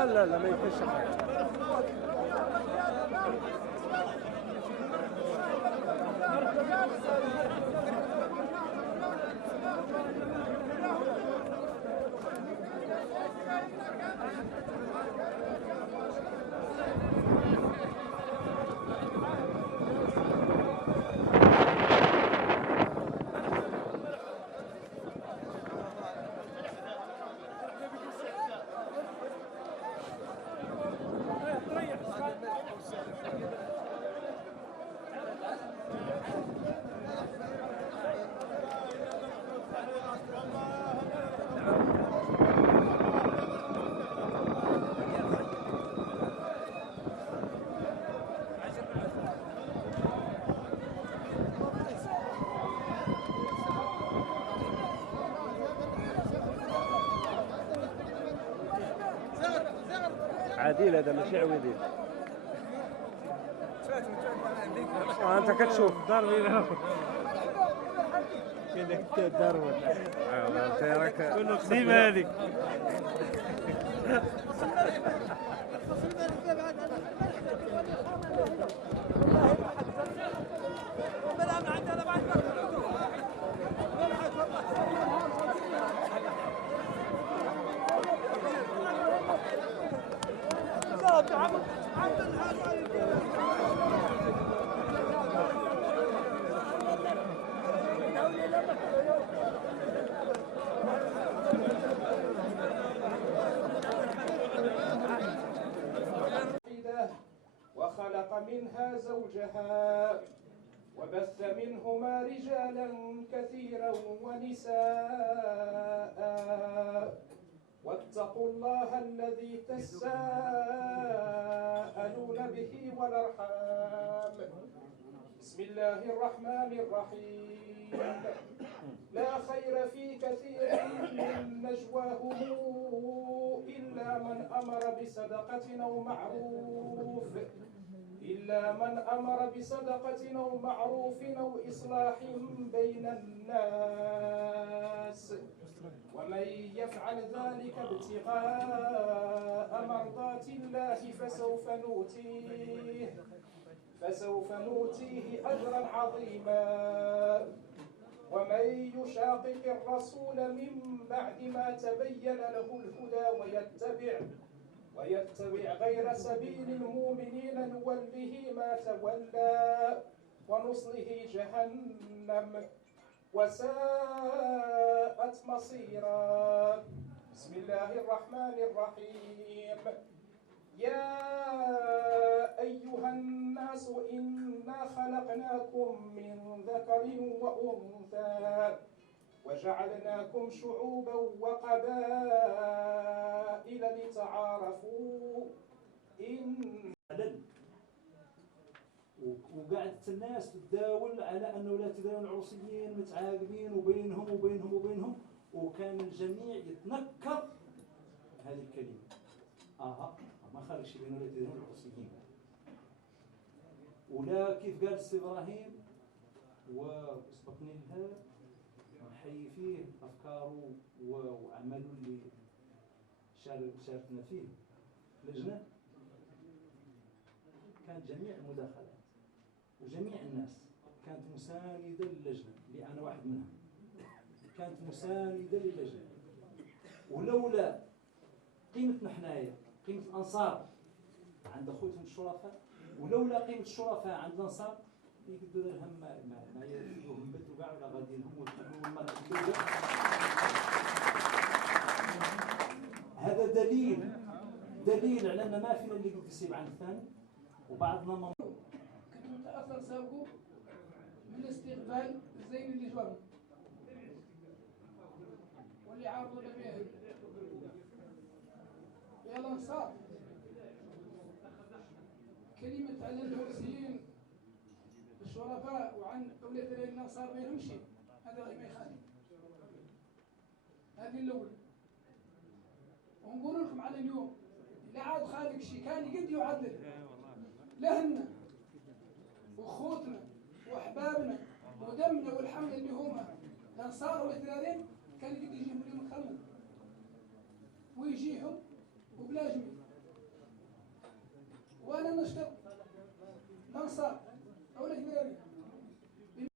لا لا لا ما يمكنش حاجة. عادل هذا ماشي عويدين. وانت كتشوف ضربي كاينك تضرب انت راك كله قديمه هذيك. وخلق منها زوجها وبث منهما رجالا كثيرا ونساء واتقوا الله الذي تساءلون به والأرحام. بسم الله الرحمن الرحيم. لا خير في كثير من نجواهم إلا من أمر بصدقة أو معروف أو إصلاح بين الناس، ومن يفعل ذلك ابتغاء مرضات الله فسوف نؤتيه أجرا عظيما. ومن يشاقق الرسول من بعد ما تبين له الهدى ويتبع غير سبيل المؤمنين نوله ما تولى ونصله جهنم وساءت مصيرا. بسم الله الرحمن الرحيم. يا أيها الناس إنا خلقناكم من ذكر وأنثى وجعلناكم شعوبا وقبائل لتعارفوا وقعدت الناس تتداول على أن ولاد تداول العروسيين متعاقبين وبينهم وكان الجميع يتنكر هذه الكلمة. ما خرجش بين ولاد تداول العروسيين. ولا كيف قال السي إبراهيم وسبقني لها نحيي فيه أفكاره وعمله اللي شاركنا فيه لجنة. كانت جميع المداخلات وجميع الناس كانت مساندة للجنة اللي أنا واحد منها، كانت مساندة للجنة. ولولا قيمتنا حنايا، قيمة الأنصار عند أخوتهم الشرفاء، ولولا قيمة الشرفاء عند الأنصار يقدروا لهم ما يفيدوهم بدو كاع ولا غادي لهم هذا دليل على أن ما فينا اللي قلت يسيب عن الثاني وبعضنا ما كنت متأثر سابقه من استقبال الزين اللي جوارنا واللي عارضوا لبيه يا الأنصار. كلمة على العرسيين الشرفاء وعن أولاد الأنصار ما يهمش، هذا ما يخالف. هذه الأولى. ونقول لكم على اليوم اللي عاد خالق شيء كان يقد يعدل لهنا وأخوتنا وأحبابنا ودمنا والحمل اللي هما الأنصار والثلاثين كان يقد يجيهم اليوم الخمل ويجيهم وبلا جميل صار